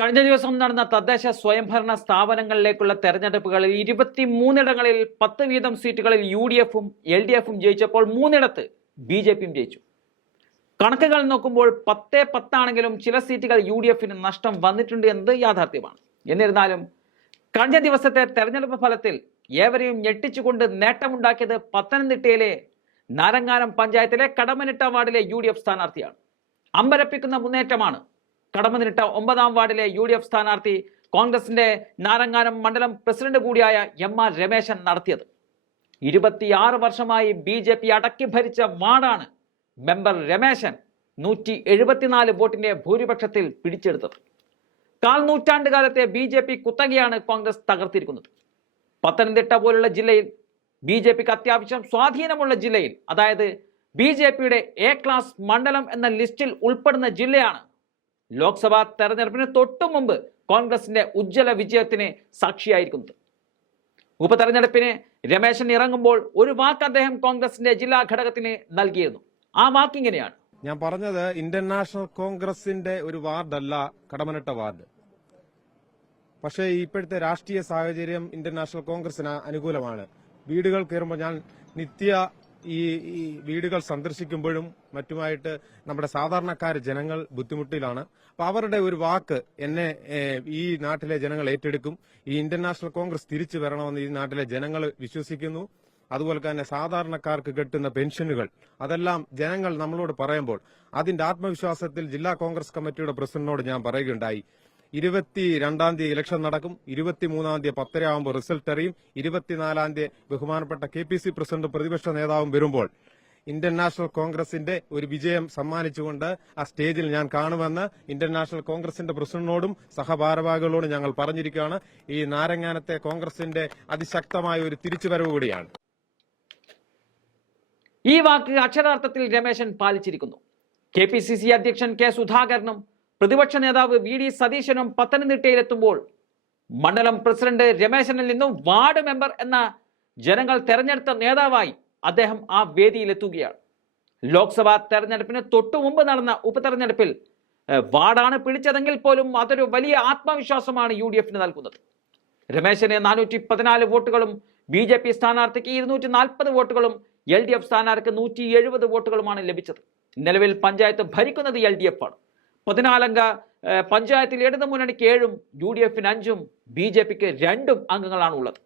കഴിഞ്ഞ ദിവസം നടന്ന തദ്ദേശ സ്വയംഭരണ സ്ഥാപനങ്ങളിലേക്കുള്ള തെരഞ്ഞെടുപ്പുകളിൽ 23 10 വീതം സീറ്റുകളിൽ UDFും LDFും ജയിച്ചപ്പോൾ 3 BJPയും ജയിച്ചു. കണക്കുകൾ നോക്കുമ്പോൾ 10-10 ആണെങ്കിലും ചില സീറ്റുകൾ UDFിന് നഷ്ടം വന്നിട്ടുണ്ട് എന്നത് യാഥാർത്ഥ്യമാണ്. എന്നിരുന്നാലും കഴിഞ്ഞ ദിവസത്തെ തെരഞ്ഞെടുപ്പ് ഫലത്തിൽ ഏവരെയും ഞെട്ടിച്ചുകൊണ്ട് നേട്ടമുണ്ടാക്കിയത് പത്തനംതിട്ടയിലെ നാരങ്ങാനം പഞ്ചായത്തിലെ കടമനിട്ട വാർഡിലെ UDF സ്ഥാനാർത്ഥിയാണ്. അമ്പരപ്പിക്കുന്ന മുന്നേറ്റമാണ് കടമനിട്ട 9ാം വാർഡിലെ UDF സ്ഥാനാർത്ഥി കോൺഗ്രസിന്റെ നാരങ്ങാനം മണ്ഡലം പ്രസിഡന്റ് കൂടിയായ MR രമേശൻ നടത്തിയത്. 26 വർഷമായി BJP അടക്കി ഭരിച്ച വാർഡാണ് മെമ്പർ രമേശൻ 174 വോട്ടിന്റെ ഭൂരിപക്ഷത്തിൽ പിടിച്ചെടുത്തത്. കാൽ നൂറ്റാണ്ടുകാലത്തെ BJP കുത്തകയാണ് കോൺഗ്രസ് തകർത്തിരിക്കുന്നത്. പത്തനംതിട്ട പോലുള്ള ജില്ലയിൽ BJPക്ക് അത്യാവശ്യം സ്വാധീനമുള്ള ജില്ലയിൽ, അതായത് BJPയുടെ A ക്ലാസ് മണ്ഡലം എന്ന ലിസ്റ്റിൽ ഉൾപ്പെടുന്ന ജില്ലയാണ് ലോക്സഭാ തെരഞ്ഞെടുപ്പിന് തൊട്ടു മുമ്പ് കോൺഗ്രസിന്റെ ഉജ്ജ്വല വിജയത്തിന് സാക്ഷിയായിരിക്കുന്നത്. ഉപതെരഞ്ഞെടുപ്പിന് രമേശൻ ഇറങ്ങുമ്പോൾ ഒരു വാക്ക് അദ്ദേഹം കോൺഗ്രസിന്റെ ജില്ലാ ഘടകത്തിന് നൽകിയിരുന്നു. ആ വാക്ക് ഇങ്ങനെയാണ്: ഞാൻ പറഞ്ഞത് ഇന്ത്യൻ നാഷണൽ കോൺഗ്രസിന്റെ ഒരു വാർഡല്ല കടമനിട്ട വാർഡ്. പക്ഷേ ഇപ്പോഴത്തെ രാഷ്ട്രീയ സാഹചര്യം ഇന്ത്യൻ നാഷണൽ കോൺഗ്രസിന് അനുകൂലമാണ്. വീടുകൾ കയറുമ്പോൾ ഞാൻ നിത്യ ഈ വീടുകൾ സന്ദർശിക്കുമ്പോഴും മറ്റുമായിട്ട് നമ്മുടെ സാധാരണക്കാർ ജനങ്ങൾ ബുദ്ധിമുട്ടിലാണ്. അപ്പൊ അവരുടെ ഒരു വാക്ക് എന്നെ ഈ നാട്ടിലെ ജനങ്ങൾ ഏറ്റെടുക്കും. ഈ ഇന്ത്യൻ നാഷണൽ കോൺഗ്രസ് തിരിച്ചു വരണമെന്ന് ഈ നാട്ടിലെ ജനങ്ങൾ വിശ്വസിക്കുന്നു. അതുപോലെ തന്നെ സാധാരണക്കാർക്ക് കിട്ടുന്ന പെൻഷനുകൾ അതെല്ലാം ജനങ്ങൾ നമ്മളോട് പറയുമ്പോൾ അതിന്റെ ആത്മവിശ്വാസത്തിൽ ജില്ലാ കോൺഗ്രസ് കമ്മിറ്റിയുടെ പ്രസിഡന്റിനോട് ഞാൻ പറയുകയുണ്ടായി. 22-ാം തീയതി ഇലക്ഷൻ നടക്കും. 23-ാം തീയതി 10:30 ആകുമ്പോൾ റിസൾട്ട് അറിയും. 24-ാം തീയതി ബഹുമാനപ്പെട്ട KPC പ്രസിഡന്റ് പ്രതിപക്ഷ നേതാവും വരുമ്പോൾ ഇന്ത്യൻ നാഷണൽ കോൺഗ്രസിന്റെ ഒരു വിജയം സമ്മാനിച്ചുകൊണ്ട് ആ സ്റ്റേജിൽ ഞാൻ കാണുമെന്ന് ഇന്ത്യൻ നാഷണൽ കോൺഗ്രസിന്റെ പ്രസിഡന്റിനോടും സഹഭാരവാഹികളോടും ഞങ്ങൾ പറഞ്ഞിരിക്കുകയാണ്. ഈ നാരങ്ങാനത്തെ കോൺഗ്രസിന്റെ അതിശക്തമായ ഒരു തിരിച്ചുവരവ് കൂടിയാണ്. ഈ വാക്ക് അക്ഷരാർത്ഥത്തിൽ രമേശൻ പാലിച്ചിരിക്കുന്നു. KPCC അധ്യക്ഷൻ K സുധാകരനും പ്രതിപക്ഷ നേതാവ് VD സതീശനും പത്തനംതിട്ടയിലെത്തുമ്പോൾ മണ്ഡലം പ്രസിഡന്റ് രമേശനിൽ നിന്നും വാർഡ് മെമ്പർ എന്ന ജനങ്ങൾ തെരഞ്ഞെടുത്ത നേതാവായി അദ്ദേഹം ആ വേദിയിലെത്തുകയാണ്. ലോക്സഭാ തെരഞ്ഞെടുപ്പിന് തൊട്ടു മുമ്പ് നടന്ന ഉപതെരഞ്ഞെടുപ്പിൽ വാർഡാണ് പിടിച്ചതെങ്കിൽ പോലും അതൊരു വലിയ ആത്മവിശ്വാസമാണ് UDFന് നൽകുന്നത്. രമേശന് 414 വോട്ടുകളും BJP സ്ഥാനാർത്ഥിക്ക് 240 വോട്ടുകളും LDF സ്ഥാനാർത്ഥിക്ക് 170 വോട്ടുകളുമാണ് ലഭിച്ചത്. നിലവിൽ പഞ്ചായത്ത് ഭരിക്കുന്നത് LDF ആണ്. 14 അംഗ പഞ്ചായത്തിൽ ഇടതുമുന്നണിക്ക് 7ഉം UDFന് 5ഉം BJPക്ക് 2 അംഗങ്ങളാണ് ഉള്ളത്.